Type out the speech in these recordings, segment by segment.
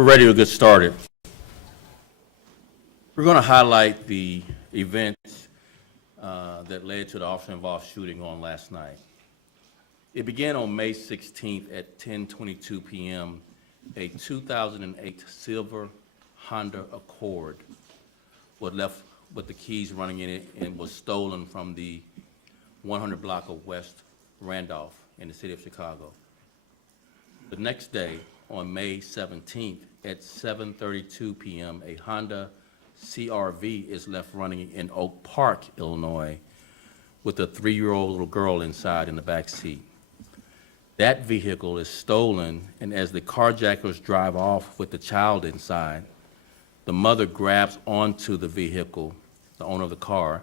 We're ready to get started. We're going to highlight the events that led to the officer-involved shooting on last night. It began on May 16th at 10:22 p.m. A 2008 silver Honda Accord was left with the keys running in it and was stolen from the 100 block of West Randolph in the city of Chicago. The next day, on May 17th at 7:32 p.m., a Honda CRV is left running in Oak Park, Illinois, with a 3-year-old little girl inside in the back seat. That vehicle is stolen, and as the carjackers drive off with the child inside, the mother grabs onto the vehicle, the owner of the car,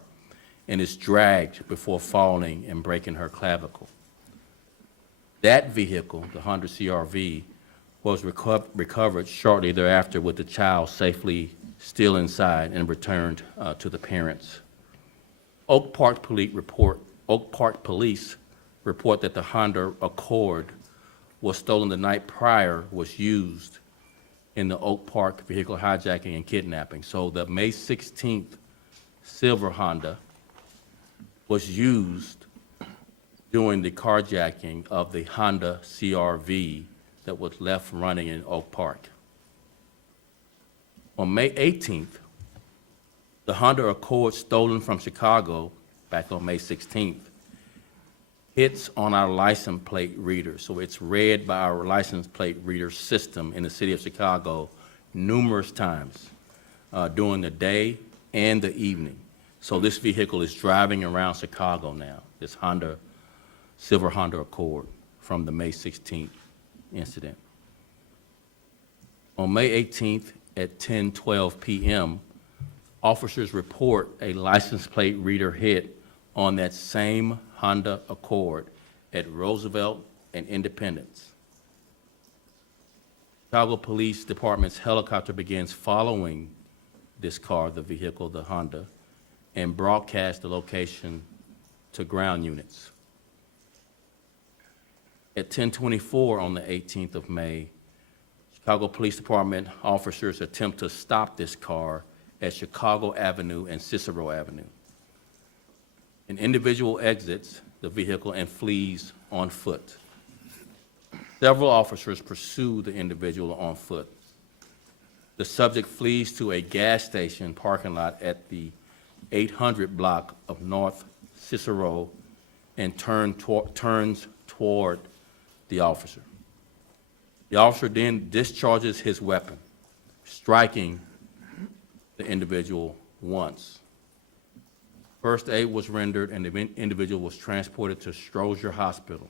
and is dragged before falling and breaking her clavicle. That vehicle, the Honda CRV, was recovered shortly thereafter with the child safely still inside and returned to the parents. Oak Park Police report that the Honda Accord was stolen the night prior, was used in the Oak Park vehicle hijacking and kidnapping. So the May 16th silver Honda was used during the carjacking of the Honda CRV that was left running in Oak Park. On May 18th, the Honda Accord stolen from Chicago back on May 16th hits on our license plate reader. So it's read by our license plate reader system in the city of Chicago numerous times during the day and the evening. So this vehicle is driving around Chicago now, this silver Honda Accord from the May 16th incident. On May 18th at 10:12 p.m., officers report a license plate reader hit on that same Honda Accord at Roosevelt and Independence. Chicago Police Department's helicopter begins following this car, the vehicle, the Honda, and broadcast the location to ground units. At 10:24 on the 18th of May, Chicago Police Department officers attempt to stop this car at Chicago Avenue and Cicero Avenue. An individual exits the vehicle and flees on foot. Several officers pursue the individual on foot. The subject flees to a gas station parking lot at the 800 block of North Cicero and turns toward the officer. The officer then discharges his weapon, striking the individual once. First aid was rendered and the individual was transported to Strozier Hospital.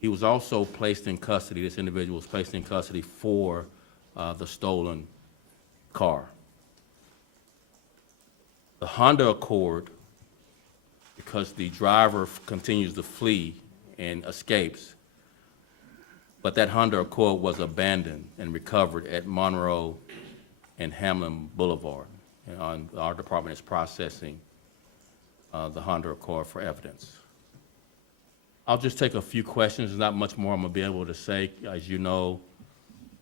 He was also placed in custody. This individual was placed in custody for the stolen car. The Honda Accord, because the driver continues to flee and escapes, but that Honda Accord was abandoned and recovered at Monroe and Hamlin Boulevard. And our department is processing the Honda Accord for evidence. I'll just take a few questions. There's not much more I'm going to be able to say. As you know,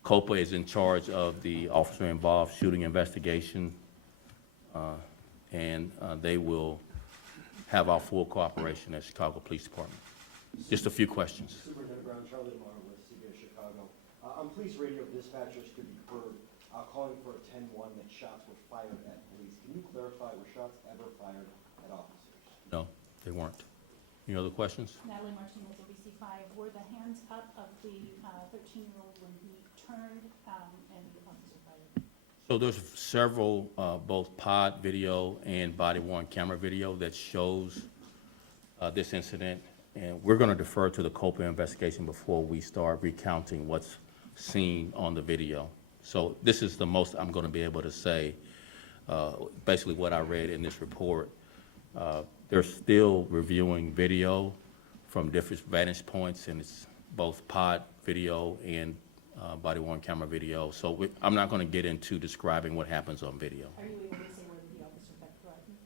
COPA is in charge of the officer-involved shooting investigation, and they will have our full cooperation at Chicago Police Department. Just a few questions. Superintendent Brown, Charlie Lamar with CBS Chicago. On police radio, dispatchers could be heard calling for a 10-1 that shots were fired at police. Can you clarify, were shots ever fired at officers? No, they weren't. Any other questions? Natalie Martinez, ABC5. Were the hands up of the 13-year-old when he turned and the officer fired? So there's several, both pod video and body-worn camera video that shows this incident, and we're going to defer to the COPA investigation before we start recounting what's seen on the video. So this is the most I'm going to be able to say, basically what I read in this report. They're still reviewing video from different vantage points, and it's both pod video and body-worn camera video. So I'm not going to get into describing what happens on video. Are you able to say whether the officer got threatened?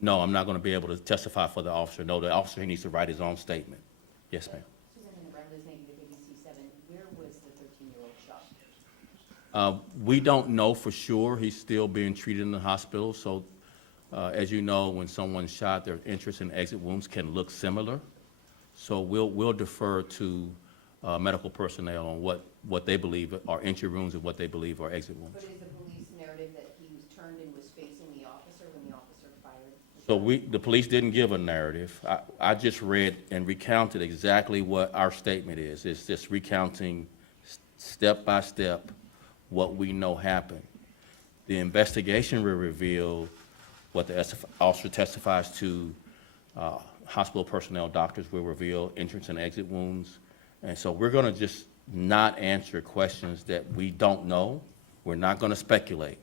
No, I'm not going to be able to testify for the officer. No, the officer needs to write his own statement. Yes, ma'am. Superintendent Brown, listening to ABC7, where was the 13-year-old shot? We don't know for sure. He's still being treated in the hospital. So, as you know, when someone's shot, their entrance and exit wounds can look similar. So we'll defer to medical personnel on what they believe are entry wounds and what they believe are exit wounds. But is the police narrative that he was turned and was facing the officer when the officer fired? So the police didn't give a narrative. I just read and recounted exactly what our statement is. It's just recounting step by step what we know happened. The investigation will reveal what the officer testifies to. Hospital personnel, doctors will reveal entrance and exit wounds. And so we're gonna just not answer questions that we don't know. We're not gonna speculate.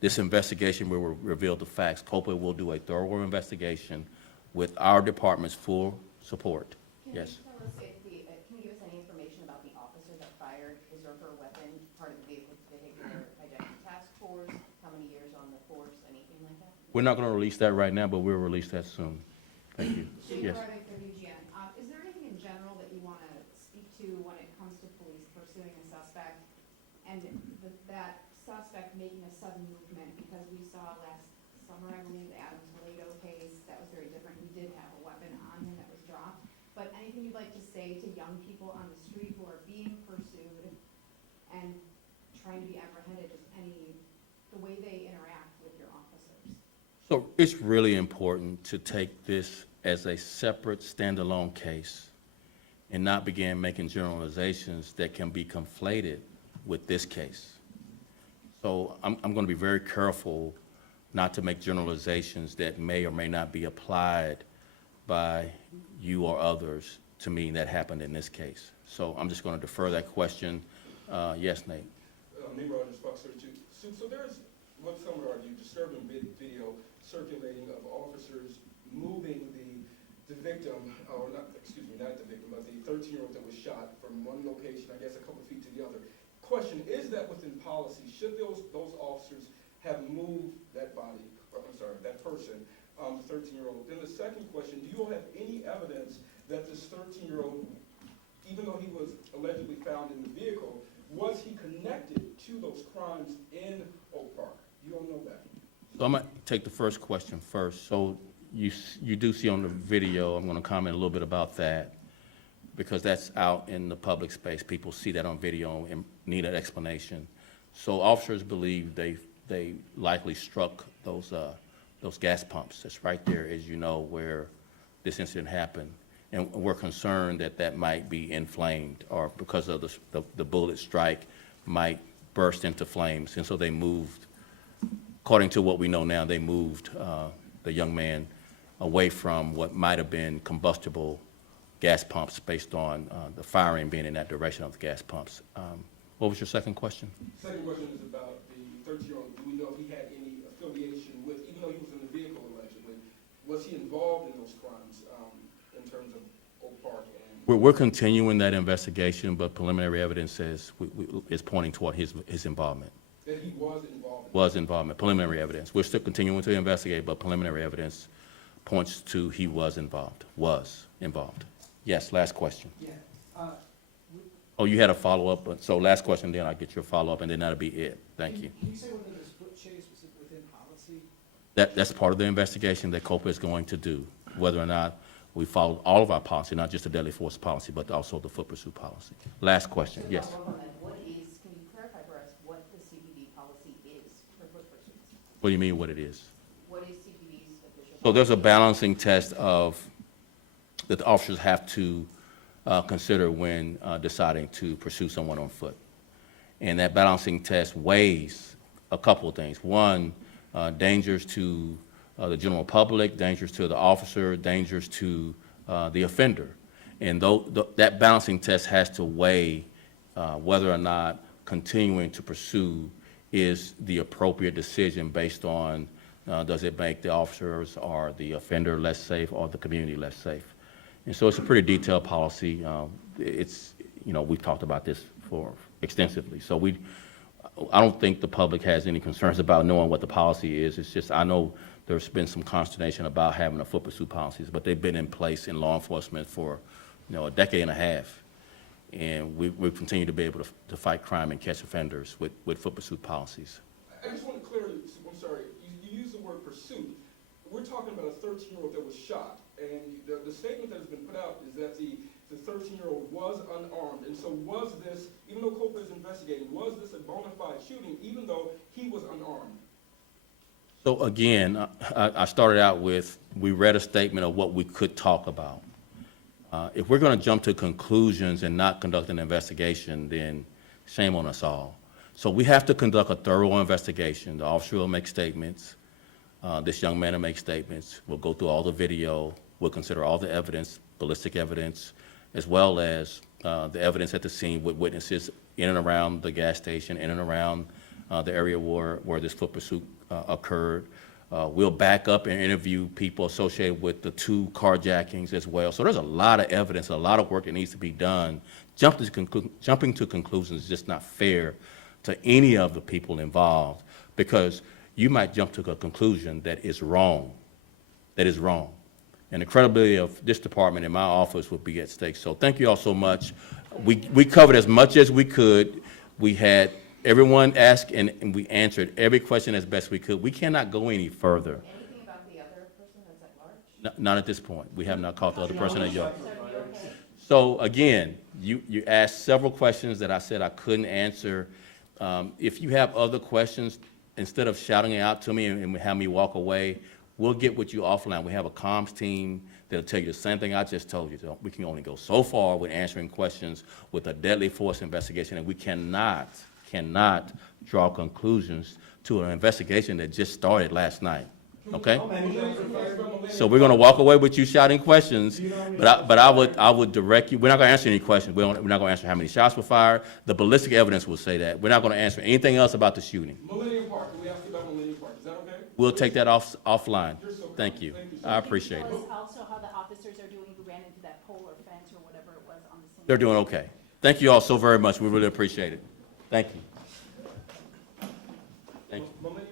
This investigation will reveal the facts. COPA will do a thorough investigation with our department's full support. Yes. Can you tell us can you give us any information about the officer that fired his or her weapon, part of the vehicular identity task force, how many years on the force, anything like that? We're not gonna release that right now, but we'll release that soon. Thank you. Yes. Is there anything in general that you want to speak to when it comes to police pursuing a suspect and that suspect making a sudden movement? Because we saw last summer, I believe, the Adams Toledo case, that was very different. He did have a weapon on him that was dropped. But anything you'd like to say to young people on the street who are being pursued and trying to be apprehended, just the way they interact with your officers? So it's really important to take this as a separate standalone case and not begin making generalizations that can be conflated with this case. So I'm going to be very careful not to make generalizations that may or may not be applied by you or others to mean that happened in this case. So I'm just going to defer that question. Yes, Nate? Nate Rogers, Fox 32. So there's what some would argue disturbing video circulating of officers moving the victim, or not, excuse me, not the victim, but the 13-year-old that was shot from one location, I guess a couple feet to the other. Question, is that within policy? Should those officers have moved that body, or I'm sorry, that person, the 13-year-old? Then the second question, do you all have any evidence that this 13-year-old, even though he was allegedly found in the vehicle, was he connected to those crimes in Oak Park? You don't know that. So I'm going to take the first question first. So you do see on the video, I'm going to comment a little bit about that because that's out in the public space. People see that on video and need an explanation. So officers believe they likely struck those gas pumps. That's right there, as you know, where this incident happened. And we're concerned that that might be inflamed or because of the bullet strike might burst into flames. And so they moved, according to what we know now, they moved the young man away from what might have been combustible gas pumps based on the firing being in that direction of the gas pumps. What was your second question? Second question is about the 13-year-old. Do we know if he had any affiliation with, even though he was in the vehicle allegedly, was he involved in those crimes in terms of Oak Park? And We're continuing that investigation, but preliminary evidence is pointing toward his involvement. that he was involved in? Was involvement, preliminary evidence. We're still continuing to investigate, but preliminary evidence points to he was involved. Yes, last question. Yeah, Oh, you had a follow-up, so last question, then I'll get your follow-up, and then that'll be it. Thank you. Can you say whether this foot chase was within policy? That's part of the investigation that COPA is going to do, whether or not we follow all of our policy, not just the deadly force policy, but also the foot pursuit policy. Last question, So yes. follow up on that, can you clarify for us what the CPD policy is for foot pursuits? What do you mean what it is? What is CPD's official? So there's a balancing test that the officers have to consider when deciding to pursue someone on foot. And that balancing test weighs a couple of things. One, dangers to the general public, dangers to the officer, dangers to the offender. And that balancing test has to weigh whether or not continuing to pursue is the appropriate decision based on does it make the officers or the offender less safe or the community less safe. And so it's a pretty detailed policy. We've talked about this for extensively. So I don't think the public has any concerns about knowing what the policy is. It's just, I know there's been some consternation about having a foot pursuit policies, but they've been in place in law enforcement for, a decade and a half. and we continue to be able to fight crime and catch offenders with foot pursuit policies. I just want to clear, I'm sorry, you used the word pursuit. We're talking about a 13-year-old that was shot, and the statement that has been put out is that the 13-year-old was unarmed, and so was this, even though COPA is investigating, was this a bona fide shooting, even though he was unarmed? So again, I started out with, we read a statement of what we could talk about. If we're going to jump to conclusions and not conduct an investigation, then shame on us all. So we have to conduct a thorough investigation. The officer will make statements. This young man will make statements. We'll go through all the video. We'll consider all the evidence, ballistic evidence, as well as the evidence at the scene with witnesses in and around the gas station, in and around the area where this foot pursuit occurred. We'll back up and interview people associated with the 2 carjackings as well. So there's a lot of evidence, a lot of work that needs to be done. Jumping to conclusions is just not fair to any of the people involved, because you might jump to a conclusion that is wrong, And the credibility of this department and my office would be at stake. So thank you all so much. We covered as much as we could. We had everyone ask, and we answered every question as best we could. We cannot go any further. Anything about the other person that's at large? Not at this point. We have not caught the other person at yard. So again, you asked several questions that I said I couldn't answer. If you have other questions, instead of shouting it out to me and have me walk away, we'll get with you offline. We have a comms team that'll tell you the same thing I just told you. So we can only go so far with answering questions with a deadly force investigation, and we cannot draw conclusions to an investigation that just started last night. Okay? So we're going to walk away with you shouting questions, but I would direct you. We're not going to answer any questions. We're not going to answer how many shots were fired. The ballistic evidence will say that. We're not going to answer anything else about the shooting. Millennium Park, we asked you about Millennium Park, is that okay? We'll take that offline. You're so kind. Thank you. Thank you. I appreciate Can it. you tell us also how the officers are doing who ran into that pole or fence or whatever it was on the scene? They're doing okay. Thank you all so very much. We really appreciate it. Thank you. Thank you. Millennium